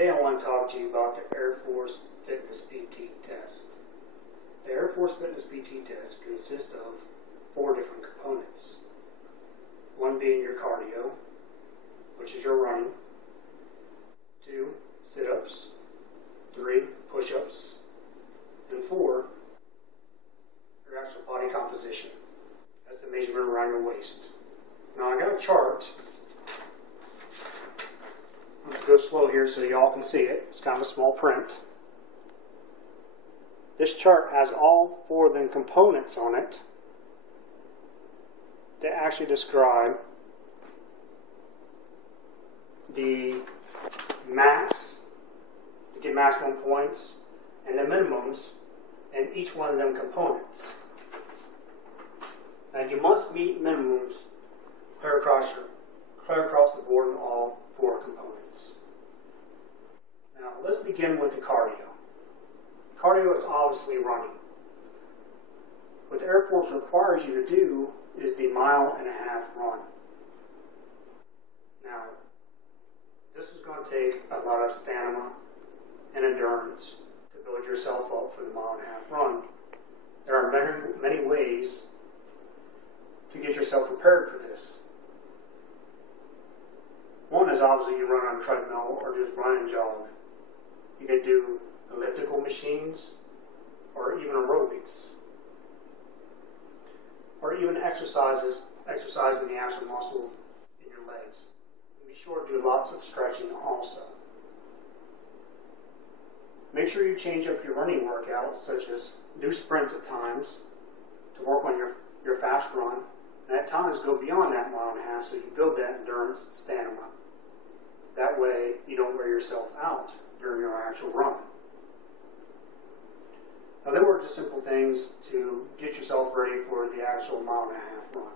Today I want to talk to you about the Air Force Fitness PT test. The Air Force Fitness PT test consists of 4 different components. One being your cardio, which is your running. 2, sit-ups. 3, push-ups. And 4, your actual body composition. That's the measurement around your waist. Now I got a chart. I'm going to go slow here so y'all can see it. It's kind of a small print. This chart has all 4 of the components on it that actually describe the max, to get maximum points, and the minimums in each one of them components. Now you must meet minimums clear across the board in all 4 components. Now let's begin with the cardio. Cardio is obviously running. What the Air Force requires you to do is the 1.5 mile run. Now, this is going to take a lot of stamina and endurance to build yourself up for the 1.5 mile run. There are many ways to get yourself prepared for this. One is obviously you run on a treadmill or just run and jog. You can do elliptical machines or even aerobics. Or even exercising the actual muscle in your legs. And be sure to do lots of stretching also. Make sure you change up your running workout, such as do sprints at times to work on your fast run. And at times go beyond that 1.5 miles so you build that endurance and stamina. That way you don't wear yourself out during your actual run. Now there were just simple things to get yourself ready for the actual 1.5 mile run.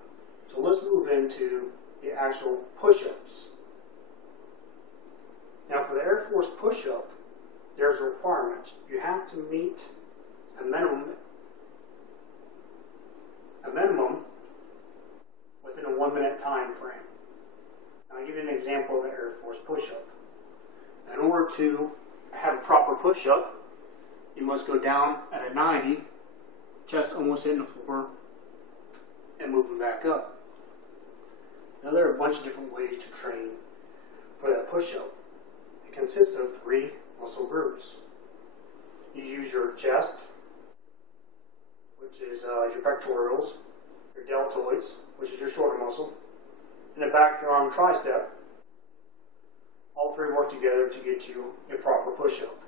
So let's move into the actual push-ups. Now for the Air Force push-up, there's a requirement. You have to meet a minimum within a 1-minute time frame. Now I'll give you an example of the Air Force push-up. In order to have a proper push-up, you must go down at a 90, chest almost hitting the floor, and moving back up. Now there are a bunch of different ways to train for that push-up. It consists of 3 muscle groups. You use your chest, which is your pectorals, your deltoids, which is your shoulder muscle, and the back of your arm tricep. All 3 work together to get you a proper push-up.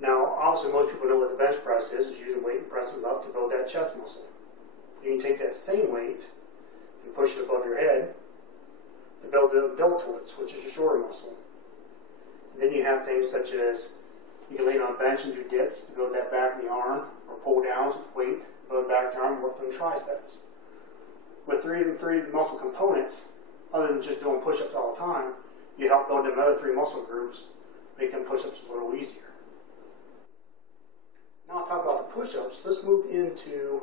Now, obviously, most people know what the bench press is. It's use a weight and press it up to build that chest muscle. You can take that same weight and push it above your head to build the deltoids, which is your shoulder muscle. And then you have things such as you can lay on a bench and do dips to build that back of the arm, or pull downs with weight to build back the arm and work on the triceps. With 3 muscle components, other than just doing push-ups all the time, you help build them other 3 muscle groups, make them push-ups a little easier. Now I'll talk about the push-ups. Let's move into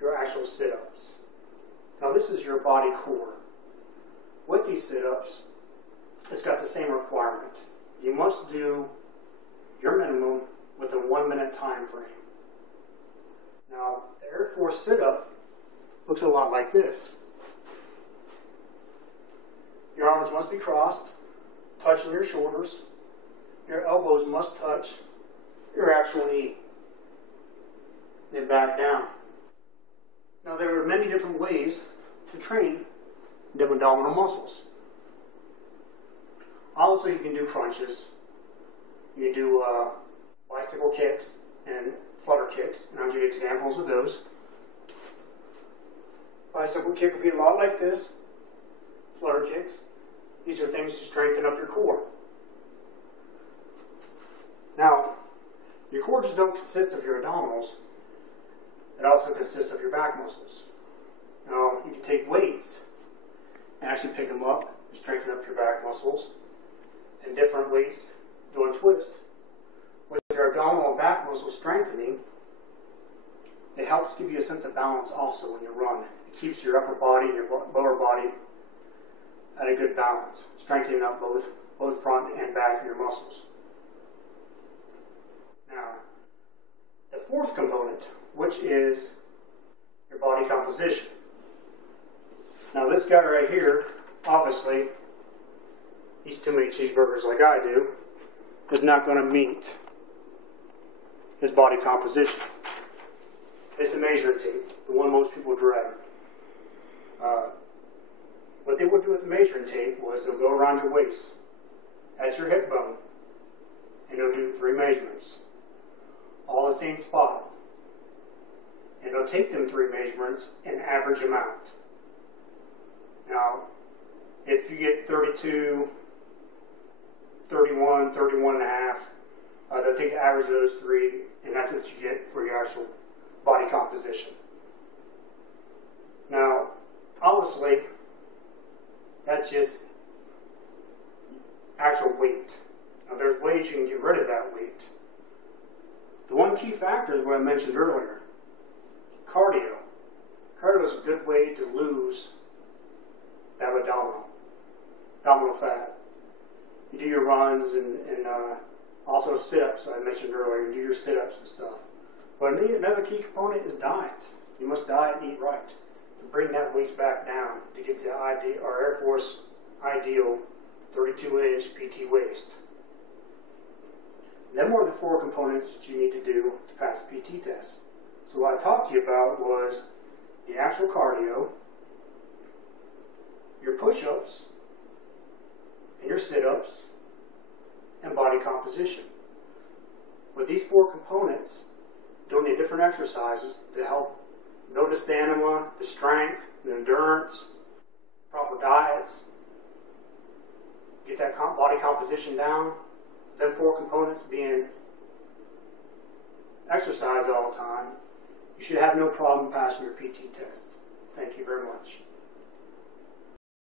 your actual sit-ups. Now this is your body core. With these sit-ups, it's got the same requirement. You must do your minimum within a 1-minute time frame. Now the Air Force sit-up looks a lot like this. Your arms must be crossed, touching your shoulders. Your elbows must touch your actual knee. Then back down. Now there are many different ways to train the abdominal muscles. Also you can do crunches. You can do bicycle kicks and flutter kicks, and I'll give you examples of those. Bicycle kick would be a lot like this. Flutter kicks. These are things to strengthen up your core. Now, your core just don't consist of your abdominals. It also consists of your back muscles. Now, you can take weights and actually pick them up and strengthen up your back muscles. And different weights do a twist. With your abdominal and back muscles strengthening, it helps give you a sense of balance also when you run. It keeps your upper body and your lower body at a good balance, strengthening up both front and back of your muscles. Now, the fourth component, which is your body composition. Now this guy right here, obviously, eats too many cheeseburgers like I do, is not going to meet his body composition. It's the measuring tape, the one most people dread. What they would do with the measuring tape was they'll go around your waist, at your hip bone, and they'll do 3 measurements, all the same spot. And they'll take them 3 measurements and average them out. Now, if you get 32, 31, 31 and a half, they'll take the average of those 3, and that's what you get for your actual body composition. Now, obviously, that's just actual weight. Now, there's ways you can get rid of that weight. The one key factor is what I mentioned earlier, cardio. Cardio is a good way to lose that abdominal fat. You do your runs and also sit-ups, I mentioned earlier. You do your sit-ups and stuff. But another key component is diet. You must diet and eat right to bring that waist back down to get to our Air Force ideal 32-inch PT waist. Then what are the 4 components that you need to do to pass the PT test? So what I talked to you about was the actual cardio, your push-ups, and your sit-ups, and body composition. With these 4 components, doing the different exercises to help build the stamina, the strength, the endurance, proper diets, get that body composition down, them 4 components being exercised all the time, you should have no problem passing your PT test. Thank you very much.